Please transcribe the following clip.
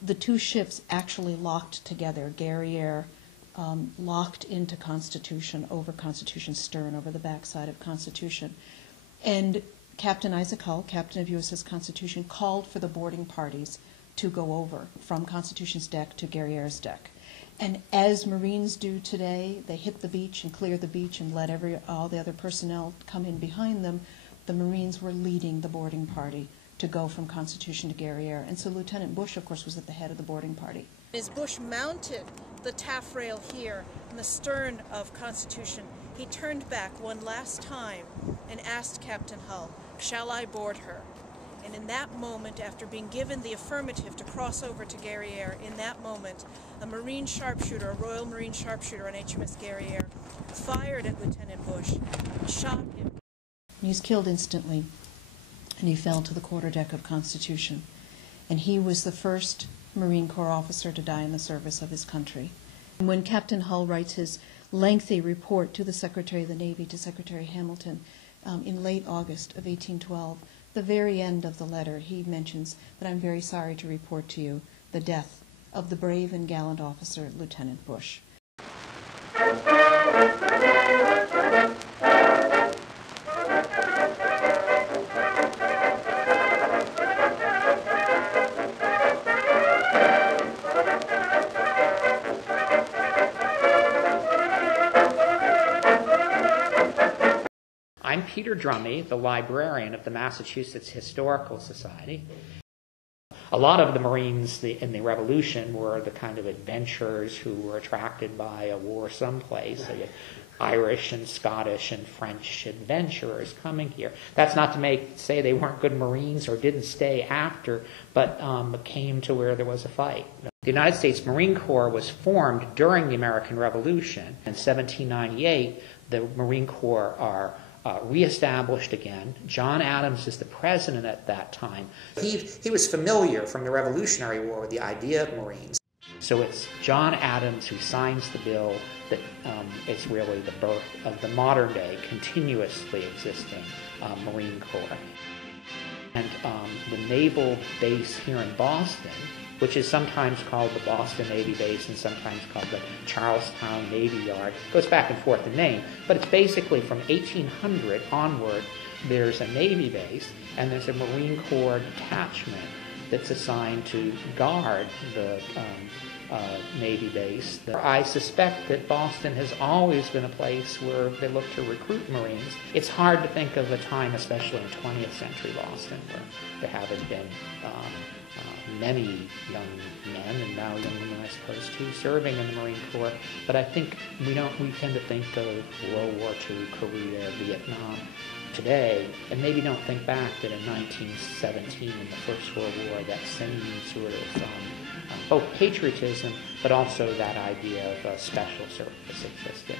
the two ships actually locked together, Guerriere locked into Constitution, over Constitution's stern, over the backside of Constitution. And Captain Isaac Hull, captain of USS Constitution, called for the boarding parties to go over from Constitution's deck to Guerriere's deck. And as Marines do today, they hit the beach and clear the beach and let all the other personnel come in behind them. The Marines were leading the boarding party to go from Constitution to Guerriere. And so Lieutenant Bush, of course, was at the head of the boarding party. As Bush mounted the taffrail here in the stern of Constitution, he turned back one last time and asked Captain Hull, "Shall I board her?" And in that moment, after being given the affirmative to cross over to Guerriere, in that moment, a Marine sharpshooter, a Royal Marine sharpshooter on HMS Guerriere, fired at Lieutenant Bush, shot him. He's killed instantly, and he fell to the quarterdeck of Constitution. And he was the first Marine Corps officer to die in the service of his country. And when Captain Hull writes his lengthy report to the Secretary of the Navy, to Secretary Hamilton, in late August of 1812, the very end of the letter, he mentions that I'm very sorry to report to you the death of the brave and gallant officer, Lieutenant Bush. I'm Peter Drummey, the librarian of the Massachusetts Historical Society. A lot of the Marines in the Revolution were the kind of adventurers who were attracted by a war someplace. So you had Irish and Scottish and French adventurers coming here. That's not to say they weren't good Marines or didn't stay after, but came to where there was a fight. The United States Marine Corps was formed during the American Revolution. In 1798, the Marine Corps are reestablished again. John Adams is the president at that time. He was familiar from the Revolutionary War with the idea of Marines. So it's John Adams who signs the bill that is really the birth of the modern day, continuously existing Marine Corps. And the naval base here in Boston, which is sometimes called the Boston Navy Base and sometimes called the Charlestown Navy Yard. It goes back and forth in name, but it's basically from 1800 onward, there's a Navy base and there's a Marine Corps detachment that's assigned to guard the Navy base. I suspect that Boston has always been a place where they look to recruit Marines. It's hard to think of a time, especially in 20th century Boston, where there haven't been many young men, and now young women, I suppose, too, serving in the Marine Corps. But I think we tend to think of World War II, Korea, Vietnam today, and maybe don't think back that in 1917, in the First World War, that same sort of both patriotism, but also that idea of special service existed.